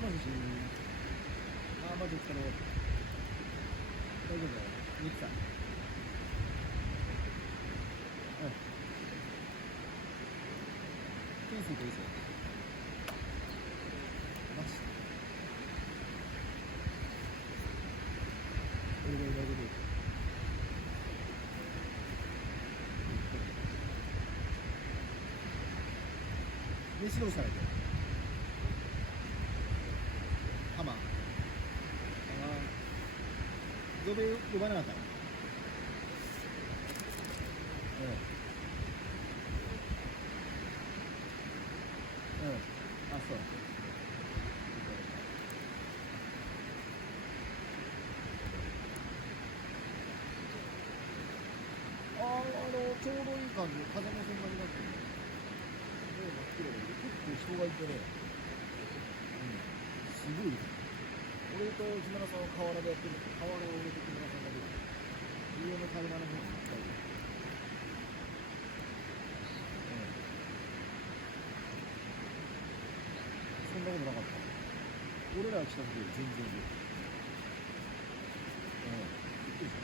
浜寿司、まずそれ、大丈夫だよ。ミキサー。うん。点数といいですよ。マジ。大丈夫。飯どうしたらいいか。呼ばなかったの。あ、そう。ちょうどいい感じで風もそんなになくてね。もう真っ暗で結構人がいてね。すごい。俺と木村さんは河原でやってるんだけど、河原を俺と木村さんが出て上の階段の方に行ったり、そんなことなかった。俺らが来た時より全然いる。びっくりした。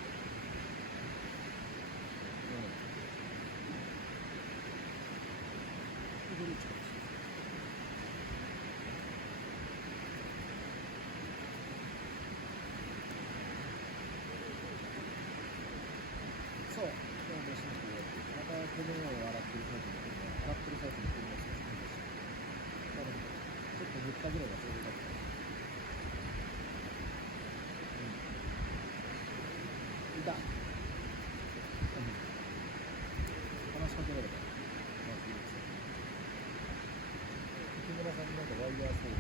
どれ近くしてそう、もう飯にしてまたこの世を洗ってるサイトに洗ってるサイトに来るやつが好きだし、なので、ちょっと塗ったぐらいがちょうどよかった。いた。話しかけられた。木村さんになんかワイヤーそう。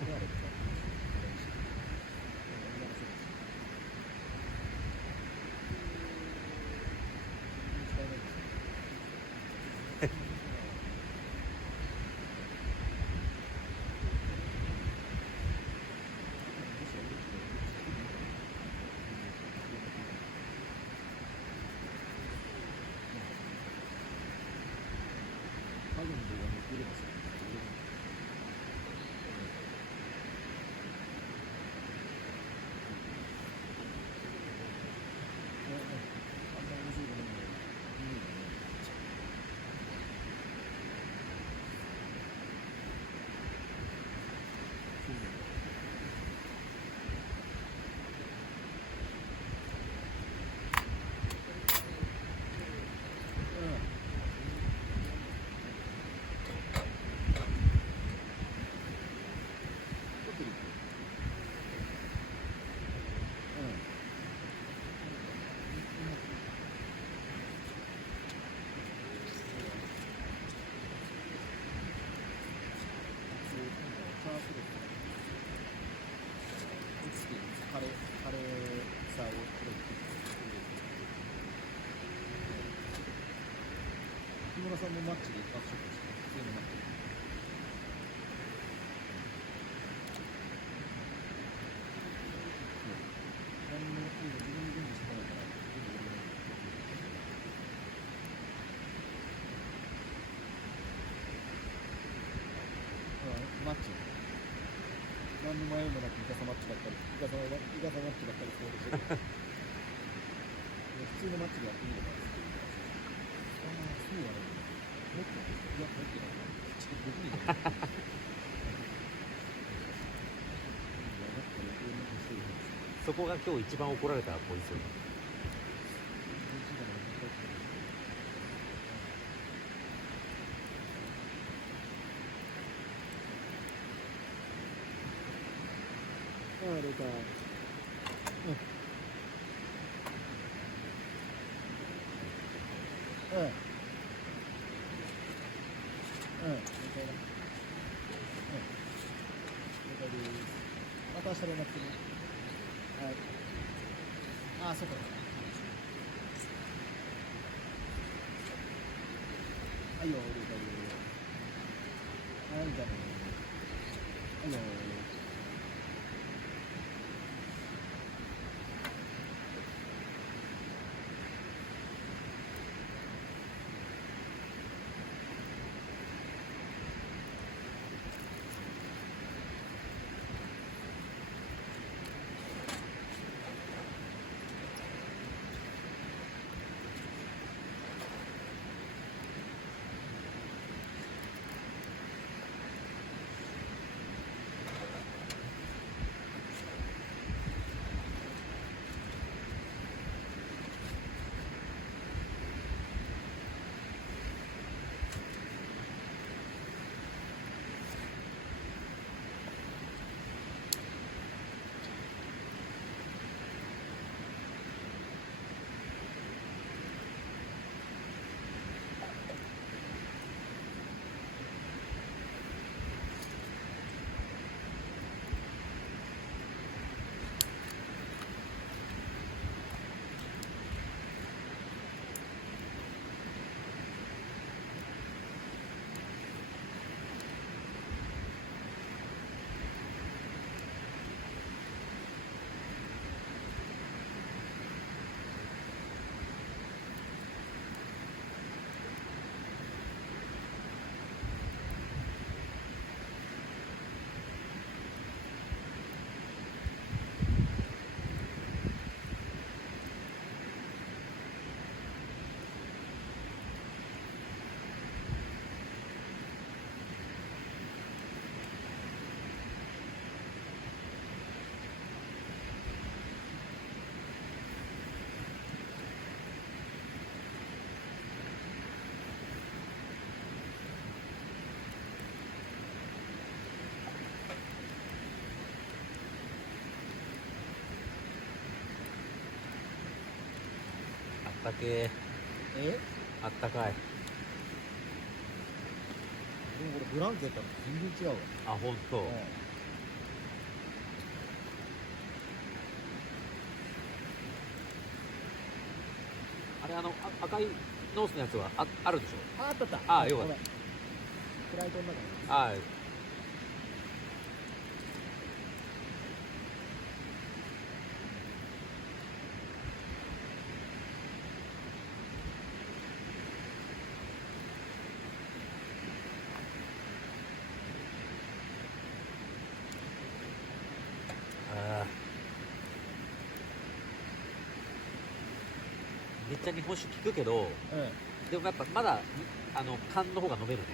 これあれですか。影の動画で出れますよ。あんな面白いことない。カレーさをこれ木村さんもマッチで一発ショットして普通のマッチ何も自分に準備してないから全部俺がマッチ何の迷いもなくイカサマッチだったりイカサマッチだったりそうでしょ普通のマッチでやってみればそうやこが今日一番怒られたポジション。ああ、出た。うん。うん。うん。了解だ。うん。了解です。また明日連絡するね。はい。ああ、そうか。はいよ、了解です。はい、じゃあね。はいよ。あったけえ？あったかい。でもこれブランケットと全然違うわ。あ、ほんと。あれ赤いノースのやつはあるでしょ。あったあった。ああ、よかっごめん。フライトの中に。た。ああ、めっちゃ日本酒効くけど、うん。でもやっぱまだ缶の方が飲めるね。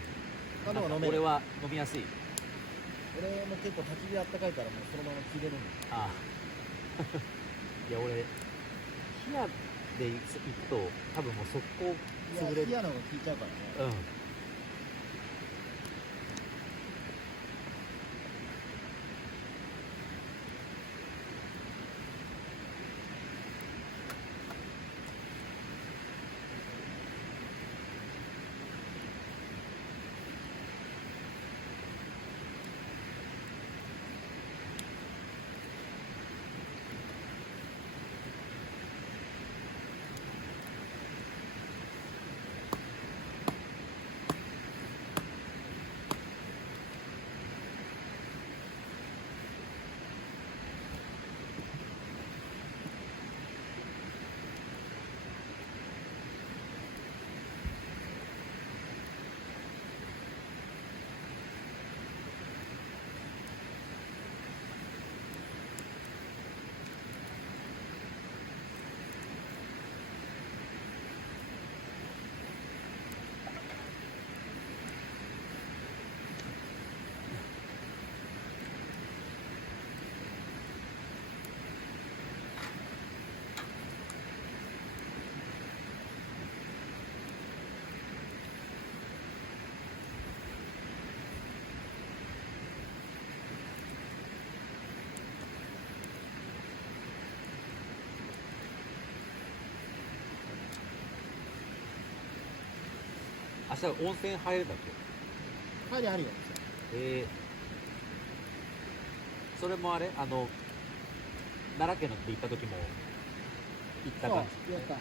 缶の方が飲める。俺は飲みやすい。俺も結構焚き火あったかいからもうそのまま切れるんだ。ああいや俺冷やで行くと多分もう速攻潰れる。冷やの方が効いちゃうからね。うん。明日温泉入れたっ帰りあるよ。け？それもあれ奈良県のって行った時も行った感じ。そう、やった。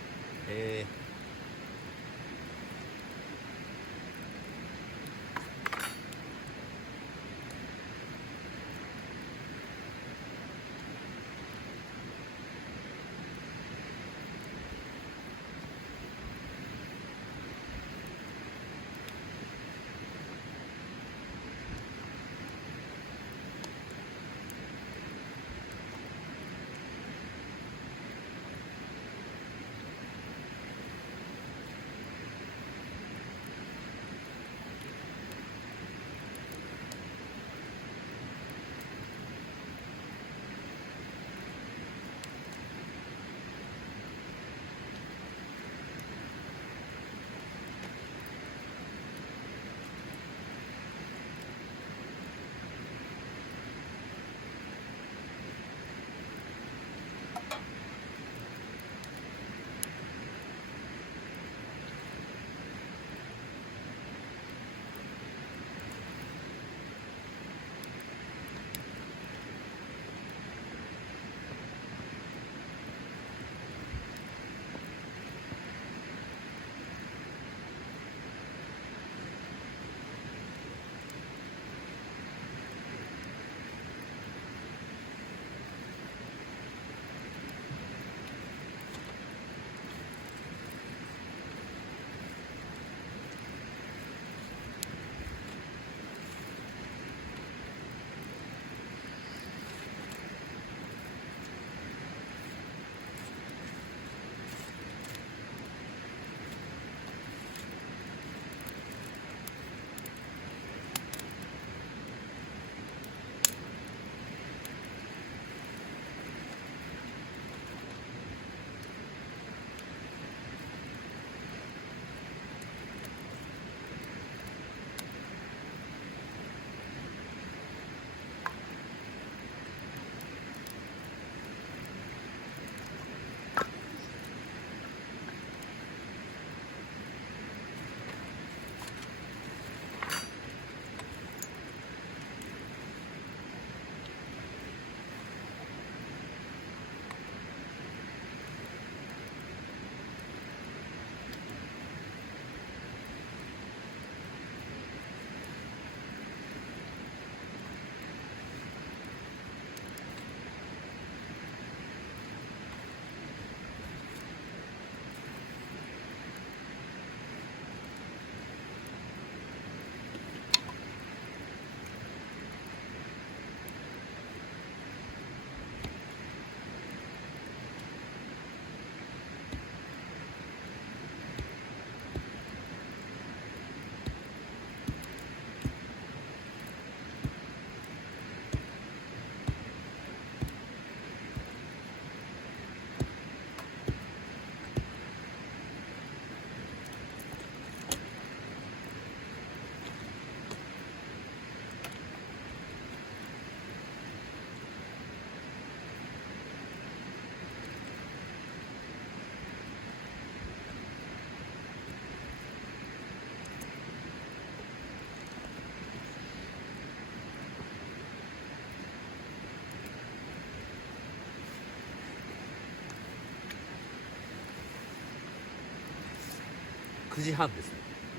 9時半ですね。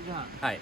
じゃあはい。